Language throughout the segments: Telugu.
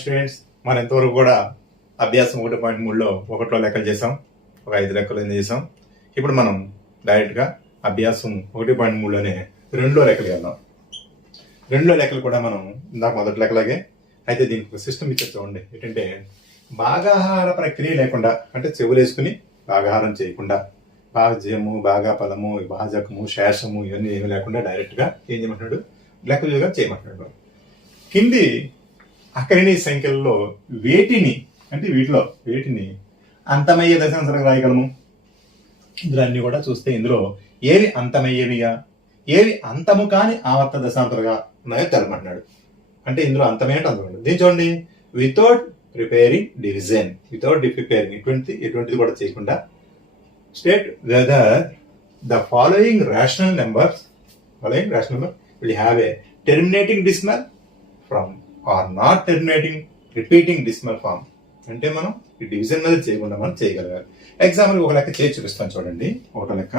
స్టూడెంట్స్, మనం ఎంతవరకు కూడా అభ్యాసం 1.3లో ఒకటిలో లెక్కలు చేసాం, ఒక 5 లెక్కలు చేసాం. ఇప్పుడు మనం డైరెక్ట్గా అభ్యాసం 1.3లోనే రెండో లెక్కలు వెళ్దాం. రెండో లెక్కలు కూడా మనం ఇందాక మొదటి లెక్కలాగే అయితే దీనికి ఒక సిస్టమ్ ఇచ్చారు చూడండి. ఏంటంటే భాగాహార ప్రక్రియ లేకుండా, అంటే చెవులు వేసుకుని భాగాహారం చేయకుండా, భాజ్యము, భాగాఫలము, భాజకము, శేషము ఇవన్నీ ఏమి లేకుండా డైరెక్ట్గా ఏం చేయమంటున్నాడు, లెక్కలుగా చేయమంటున్నాడు. కింది అకరణీయ సంఖ్యలలో వేటిని, అంటే వేటిని అంతమయ్యే దశాంశాలుగా రాయగలము? ఇందులో అన్ని కూడా చూస్తే ఇందులో ఏవి అంతమయ్యేవిగా, ఏవి అంతము కాని ఆవర్త దశాంశాలుగా ఉన్నాయో తెలమంటున్నాడు. అంటే ఇందులో అంతమేంటి అంతమండి. దీన్ని చూడండి, without preparing division, without preparing ఎటువంటిది కూడా చేయకుండా state whether the following rational number will have a terminating decimal from or not terminating repeating decimal form. అంటే మనం ఈ డివిజన్ మీద చేయకుండా మనం చేయగలగాలి. ఎగ్జాంపుల్ ఒక లెక్క చేసి చూపిస్తాను చూడండి. ఒకటో లెక్క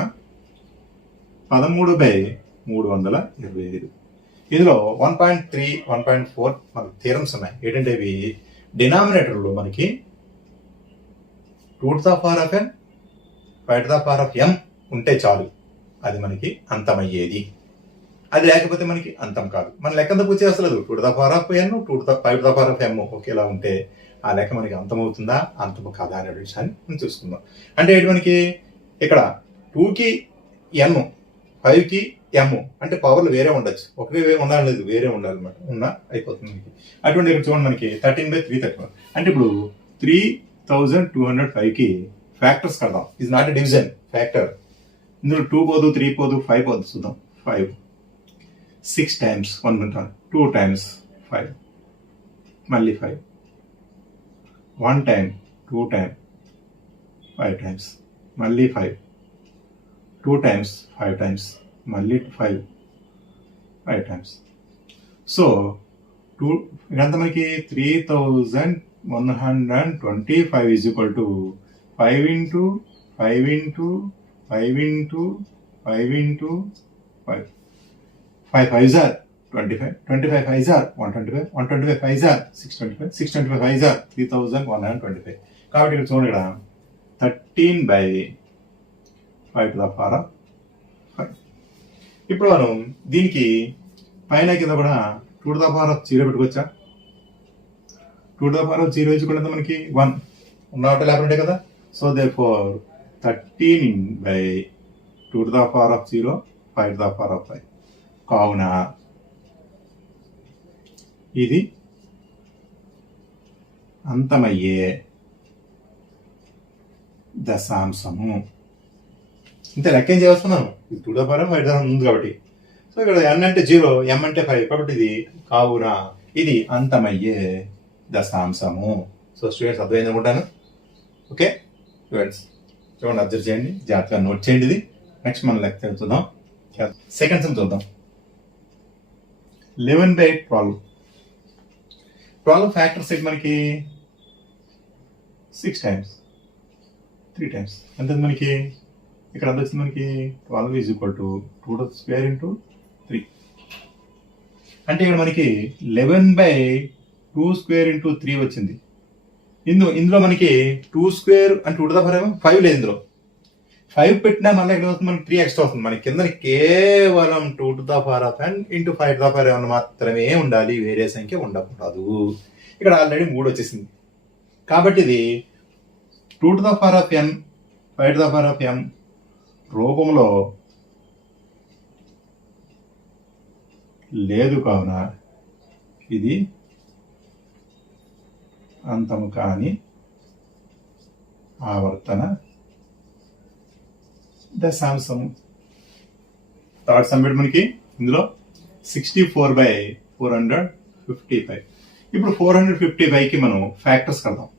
13/325. ఇందులో 1.3, 1.4 మనకు థీరమ్స్ ఉన్నాయి. ఏంటంటే ఇవి డినామినేటర్లో మనకి 2n, 5m ఉంటే చాలు, అది మనకి అంతమయ్యేది. అది లేకపోతే మనకి అంతం కాదు. మన లెక్కంతా పూర్తి చేస్తలేదు. 2n, 5m ఒకేలా ఉంటే ఆ లెక్క మనకి అంతమవుతుందా, అంతము కాదా అనే విషయాన్ని మనం చూసుకుందాం. అంటే ఏంటి, మనకి ఇక్కడ 2కి n, 5కి m, అంటే పవర్లు వేరే ఉండొచ్చు, ఒకటే ఉండాలి లేదు, వేరే ఉండాలన్నమాట. ఉన్నా అయిపోతుంది మనకి. అటువంటి ఇక్కడ చూడండి, మనకి 13/331. అంటే ఇప్పుడు 3205కి ఫ్యాక్టర్స్ కడదాం. ఇది నాట్ డివిజన్, ఫ్యాక్టర్. ఇందులో 2 పోదు, 3 పోదు, 5 పోదు. చూద్దాం. 5 6 times 1, 2 times 5, మళ్ళీ 5, 1 time, 2 time, 5 times, మళ్ళీ 5, 2 times, 5 times, మళ్ళీ 5 times. సో ఇదంతా మనకి 3125 is equal to 5 into 5 into 5 into 5 into 5. 5 5s are 25, 25 5s are 125, 125 5s are 625, 625 5s are 3125. కాబట్టి ఇక్కడ చూడండి, ఇక్కడ 13/5. ఇప్పుడు మనం దీనికి పైన కింద కూడా 2/0 పెట్టుకోవచ్చా? 2/0 ఇచ్చుకుంటే మనకి 1 ఉన్నట్టు లేకుంటే కదా. So therefore 13/2/0, 5/5. కావున ఇది అంతమయ్యే దశాంశము. ఇంత లెక్క ఏం చేస్తున్నాను, ఇది 2/5 ఉంది కాబట్టి. సో ఇక్కడ n అంటే 0, m అంటే 5, కాబట్టి ఇది కావున ఇది అంతమయ్యే దశాంశము. సో స్టూడెంట్స్ అర్థమైంది అనుకుంటాను. ఓకే స్టూడెంట్స్, చూడండి, అబ్జర్వ్ చేయండి, జాగ్రత్తగా నోట్ చేయండి. ఇది నెక్స్ట్ మనం లెక్క చూద్దాం. సెకండ్ సమ్ చూద్దాం. 11/12. 12 ఫ్యాక్టర్స్ మనకి 6 times, 3 times. అంటే మనకి ఇక్కడ ఎంత వచ్చింది, మనకి 12 ఈజ్ ఈక్వల్ టు 2² into 3. అంటే ఇక్కడ మనకి 11/2² into 3 వచ్చింది. ఇందులో మనకి 2² అంటే 2/5 లేదు. ఇందులో 5 పెట్టినా మళ్ళీ ఎక్కడ వస్తుంది, మనకి 3 ఎక్స్ట్రా వస్తుంది. మనకి కింద కేవలం 2n into 5/5 మాత్రమే ఉండాలి, వేరే సంఖ్య ఉండకూడదు. ఇక్కడ ఆల్రెడీ 3 వచ్చేసింది. కాబట్టి ఇది 2n, 5/m రూపంలో లేదు, కావున ఇది అంతము కాని ఆవర్తన దశాంశము. థర్డ్ సమ్ మనకి ఇందులో 64/455. ఇప్పుడు 455కి మనం ఫ్యాక్టర్స్ కడదాం.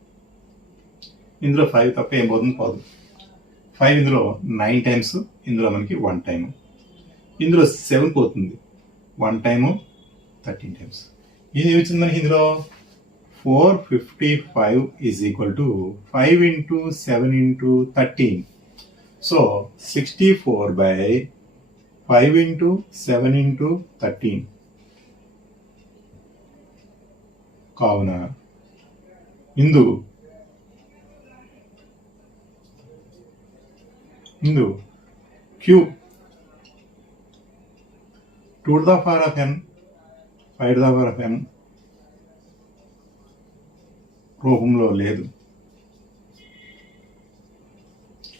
ఇందులో 5 తప్ప ఏం పోతుంది, పోదు. 5 ఇందులో 9 times, ఇందులో మనకి 1 time. ఇందులో 7 పోతుంది, 1 time, 13 times. ఇది వచ్చింది మనకి ఇందులో 455 is equal to 5 into 7 into 13. So 64/5 into 7 into 13. కావున ఇందు queue 2 to the power of n 5 to the power of n రూపంలో లేదు.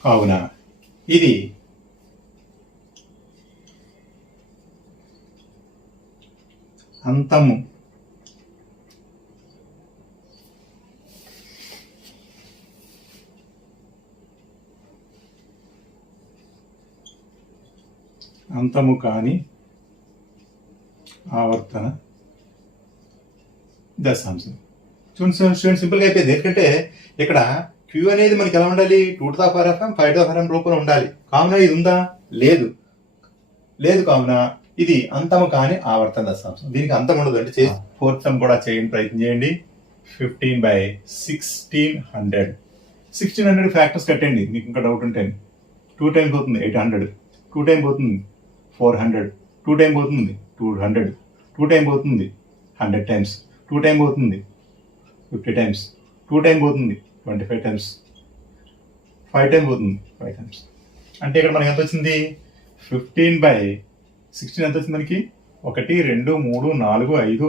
కావున ఇది అంతము కాని ఆవర్తన దశాంశం. చూడండి స్టూడెంట్, సింపుల్గా అయిపోయింది. ఎందుకంటే ఇక్కడ క్యూ అనేది మనకి ఎలా ఉండాలి? 2 to the power of m 5 to the power of m రూపంలో ఉండాలి. కావున ఇది ఉందా? లేదు. కావున ఇది అంతము కాని ఆవర్తన దశాంశం. దీనికి అంతం ఉండదు. అంటే ఫోర్త్ సమ్ కూడా చేయండి, ప్రయత్నం చేయండి. 15/1600. 1600 ఫ్యాక్టర్స్ కట్టండి మీకు ఇంకా డౌట్ ఉంటే. 2 టైమ్స్ పోతుంది 800, 2 టైం పోతుంది 400, 2 టైం పోతుంది 200, 2 టైం పోతుంది 100 టైమ్స్, 2 టైం పోతుంది 50 టైమ్స్, 2 టైం పోతుంది 25 టైమ్స్, 5 టైం పోతుంది 5 టైమ్స్. అంటే ఇక్కడ మనకి ఎంత వచ్చింది? 15/16 ఎంత వచ్చింది మనకి? 1 2 3 4 5 6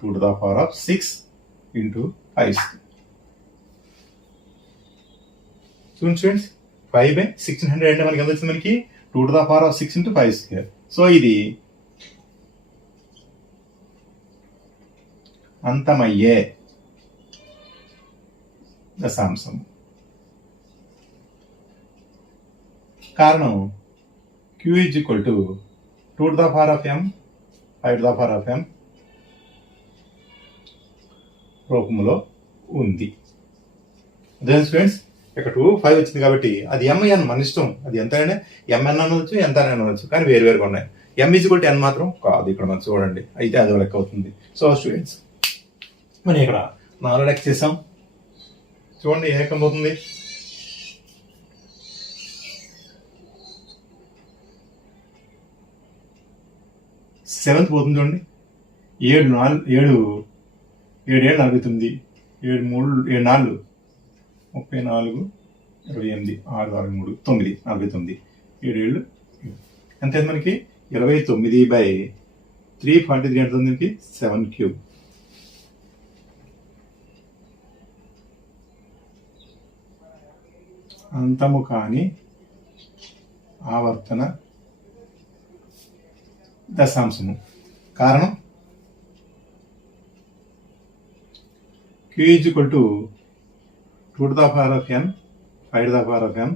2 to the power of 6 into 5. చూడండి స్టూడెంట్స్, 5/1600 అంటే మనకి ఎంత వచ్చింది? మనకి 2 to the power of 6 into 5 square. So ఇది అంతమయ్యే దశాంశం. కారణం Q is equal to 2 to the power of m 5 to the power of m రూపంలో ఉంది. అదే స్టూడెంట్స్, ఇక్కడ 2 5 వచ్చింది కాబట్టి అది mn మన ఇష్టం. అది ఎంత అయినా mn అనవచ్చు, ఎంత అనవచ్చు, కానీ వేరుగా ఉన్నాయి. m is equal to n మాత్రం కాదు. ఇక్కడ మనం చూడండి, అయితే అది లెక్క అవుతుంది. సో స్టూడెంట్స్, మనం ఇక్కడ 4 లెక్క చేసాం. చూడండి ఏ లెక్క అవుతుంది? 7th పోతుంది చూడండి. 7 7 7 49, 7 3 7 4 34 28 6 63 9 49 7 ఎంత మనకి? 29/343 ఎంత ఉంది? 7 క్యూబ్. అంతము కాని ఆవర్తన దశాంశము. కారణం Q is equal to 2 to the power of n 5 to the power of m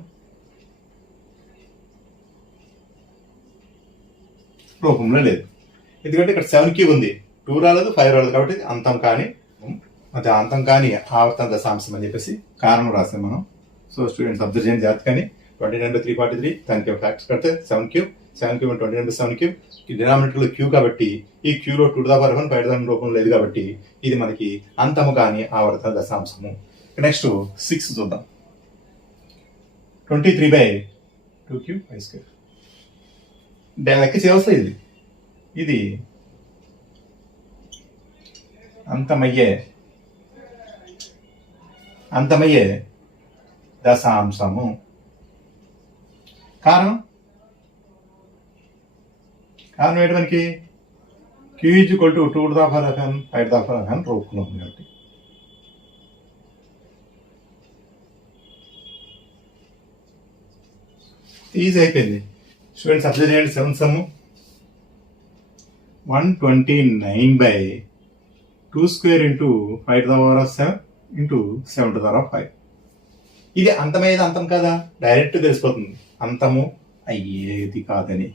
రూపంలో లేదు. ఎందుకంటే ఇక్కడ 7 క్యూబ్ ఉంది, 2 రాలేదు 5 రాలేదు, కాబట్టి అంతం కాని ఆవర్తన దశాంశం అని చెప్పేసి కారణం రాసాం మనం. సో స్టూడెంట్స్ అబ్జర్వ్ చేయండి జాగ్రత్తగాని. 29/343 దానికి ఫ్యాక్టర్స్ కడితే 7 క్యూబ్ 29/7 క్యూబ్. ఈ డినామినేటర్లో క్యూ కాబట్టి ఈ క్యూలో 2 to the power of 1 5 to the power రూపంలో లేదు కాబట్టి ఇది మనకి అంతము కాని ఆవర్తన దశాంశము. నెక్స్ట్ 6 చూద్దాం. 23/2 క్యూబ్ 5 స్క్వేర్. దాని లెక్క చేయవలసింది. ఇది అంతమయ్యే దశాంశము. కారణం ఏంటి మనకి? Q is equal to 2 to the power of n 5 to the power of n రూపంలో ఉంది కాబట్టి. ఈజీ అయిపోయింది స్టూడెంట్స్. అప్లై చేయండి. 7th some 129/2 square into 5 to the power of 7 into 7 to the power of 5. ఇది అంతమయ్యేది అంతం కదా, డైరెక్ట్ తెలిసిపోతుంది అంతము అయ్యేది కాదని.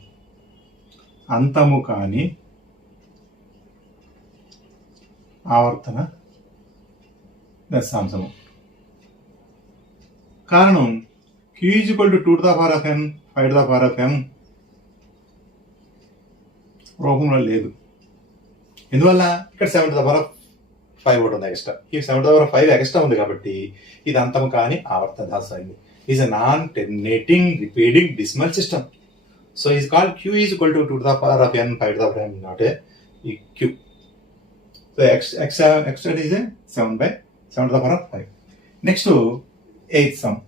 అంతము కాని ఆవర్తన దశాంశము. కారణం Q is equal to 2 to the power of n 5 to the power of m రూపంలో లేదు. ఎందువల్ల? ఇక్కడ 7 to the power of 5 ఒకటి ఉంది ఎక్స్ట్రా. ఈ 7 to the power of 5 extra ఉంది కాబట్టి ఇది అంతము కాని ఆవర్తన దశాంశం. Is a non terminating repeating decimal system. So is called Q is equal to 2 to the power of n 5 to the power of m, not a Q. So x is a 7/7. 7 to the power of 5. Next 8th some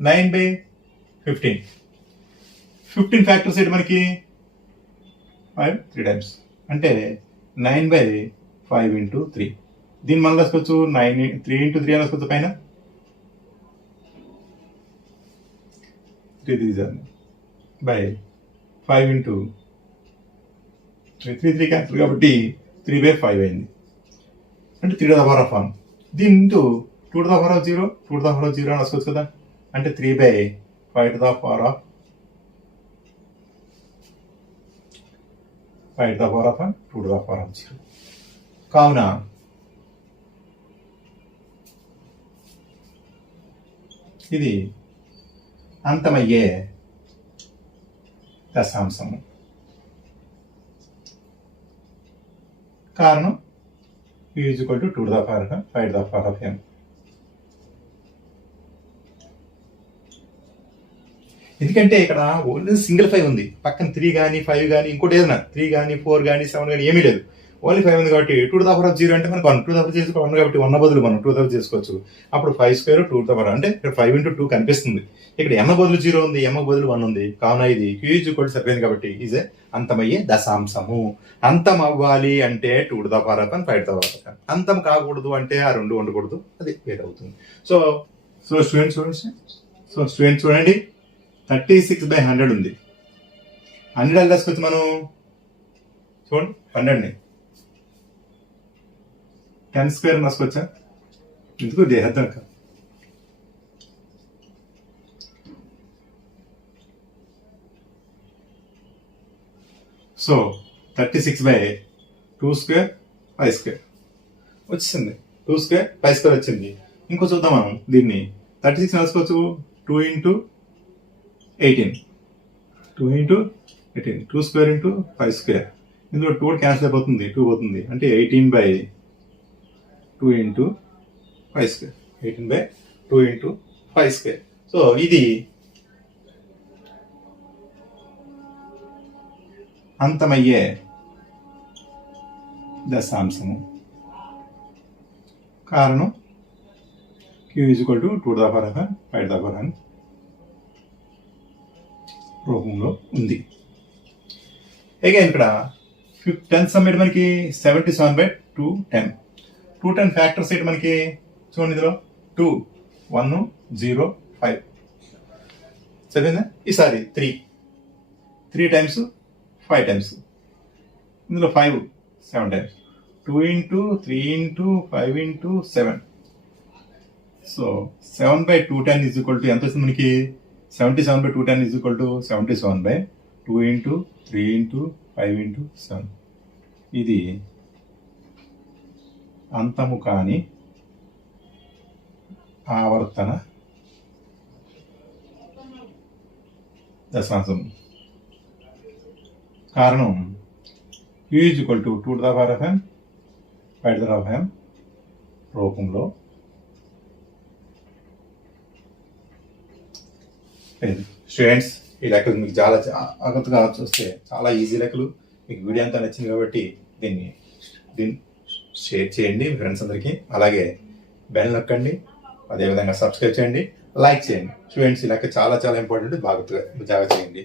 9/15. 15 factors ఏంటి మనకి 5 3 టైమ్స్ అంటే 9/5 into 3. దీన్ని మనం రాసుకోవచ్చు 3 into 3 అని రాసుకోవచ్చు పైన 3 by 5 into 3 క్యాన్సిల్ కాబట్టి 3/5 అయింది అంటే 3 to the power of 1. దీని into 2 to the power of 0 2 to the power of 0 అని రాసుకోవచ్చు కదా అంటే 3/5 to the power of 5 to the power of 1 2 to the power of 0. కావున ఇది అంతమయ్యే దశాంశము. కారణం u is equal to 2 to the power of 5 to the power of n. ఎందుకంటే ఇక్కడ ఓన్లీ సింగిల్ 5 ఉంది, పక్కన 3 కానీ 5 కానీ ఇంకోటి ఏదైనా 3 కానీ 4 కానీ 7 కానీ ఏమీ లేదు, ఓన్లీ 5 ఉంది కాబట్టి 2 to the power of 0 అంటే మనకు 1 2 to the power చేసుకో 1 కాబట్టి 1 బదులు మనం 2 to the power చేసుకోవచ్చు. అప్పుడు 5 స్క్వేర్ 2 to the power అంటే ఇక్కడ 5 into 2 కనిపిస్తుంది. ఇక్కడ m బదులు 0 ఉంది, m బదులు 1 ఉంది, కావున ఇది q is equal to సరిపోయింది కాబట్టి ఈజ్ అంతమయ్యే దశాంశము. అంతం అవ్వాలి అంటే 2 to the power of 5 to the power of 10. అంతం కాకూడదు అంటే ఆ 2 ఉండకూడదు, అది వేరే అవుతుంది. సో స్టూడెంట్స్ చూడండి 36/100 ఉంది. 100 ఎలా రాసుకోవచ్చు మనం చూడండి 100ని 10 స్క్వేర్ రాసుకోవచ్చా, ఎందుకు దేహద్దాక సో 36/2 స్క్వేర్ 5 స్క్వేర్ వచ్చింది, 2 స్క్వేర్ 5 స్క్వేర్ వచ్చింది. ఇంకో చూద్దాం మనం దీన్ని 36 రాసుకోవచ్చు 2 into 18 2 స్క్వేర్ ఇంటూ 5 స్క్వేర్, ఇందులో 2 క్యాన్సిల్ అయిపోతుంది 2 పోతుంది అంటే 18/2 into 5 square 18/2 into 5 square. So ఇది అంతమయ్యే దశాంశము. కారణం q is equal to 2 to the power of 5 to the power of రూపంలో ఉంది. అగైన్ ఇక్కడ 10 సమ్ ఏంటి మనకి 77/210. 210 ఫ్యాక్టర్స్ ఏంటి మనకి చూడండి, ఇందులో 2 1 0 5 సరేనా, ఈసారి 3 టైమ్స్ 5 టైమ్స్, ఇందులో 5 7 times 2 into 3 into 5 into 7. So 7/210 is equal to ఎంత వస్తుంది మనకి 77/210 is equal to 77/2 into 3 into 5 into 7. ఇది అంతము కాని ఆవర్తన దశాంశం. కారణం u is equal to 2 to the power of n 5 to the power of n రూపంలో స్టూడెంట్స్. ఈ లెక్కలు మీకు చాలా ఆగతగా చూస్తే చాలా ఈజీ లెక్కలు. మీకు వీడియో అంతా నచ్చింది కాబట్టి దీన్ని షేర్ చేయండి మీ ఫ్రెండ్స్ అందరికీ, అలాగే బెల్ నొక్కండి, అదేవిధంగా సబ్స్క్రైబ్ చేయండి, లైక్ చేయండి. స్టూడెంట్స్ ఈ లెక్క చాలా చాలా ఇంపార్టెంట్, బాగా చేయండి.